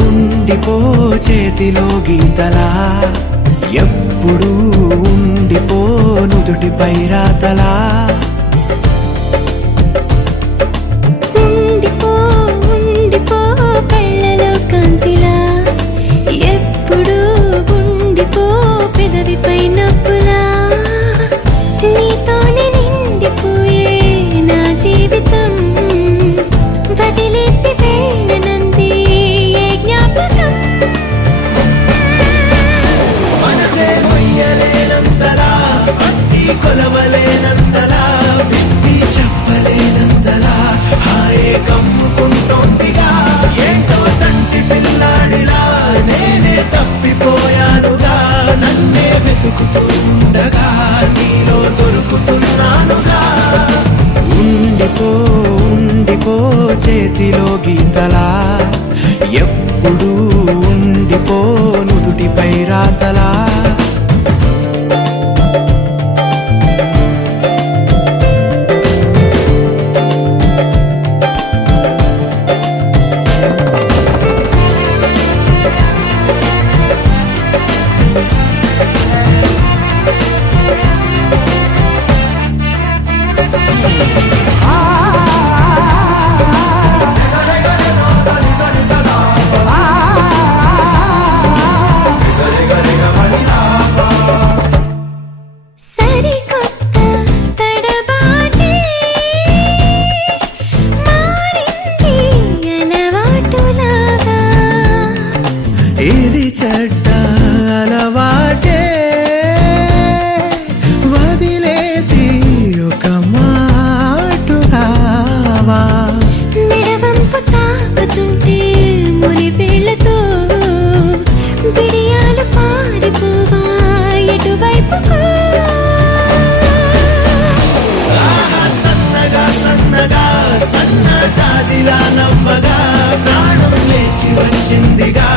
ఉండిపో చేతిలో గీతలా ఎప్పుడు ఉండిపో నుదుటిపై రాతలా ఉండిపో కళ్ళలో కాంతిలా ఎప్పుడు ఉండిపో పెదవిపై నవ్వులా నీతోనే నిండిపోయే నా జీవితం వదిలేసి వెళ్ళనంది ఏ జ్ఞాపకం మనసే మొయ్యలేనంతలా అట్టి కొలవలేనంతలా విప్పి చెప్పలేనంతలా హాయే కమ్ముకుంటోందిగా ఏంటో చంటి పిల్లాడిలా నేనే తప్పిపోయానుగా నన్నే వెతుకుతూ ఉండగా నీలో దొరుకుతున్నానుగా ఉండిపో చేతిలో గీతలా ఎప్పుడు ఉండిపో నుదుటిపై రాతలా ఇది చెడ్డ అలవాటే వదిలేసి ఒక మాట రావా మెడవంపు తాకుతుంటే ముని వేళ్లతో బిడియాలు పారిపోవా ఎటువైపుకు సన్నగా సన్న జాజిలా నవ్వగా ప్రాణం లేచి వచ్చిందిగా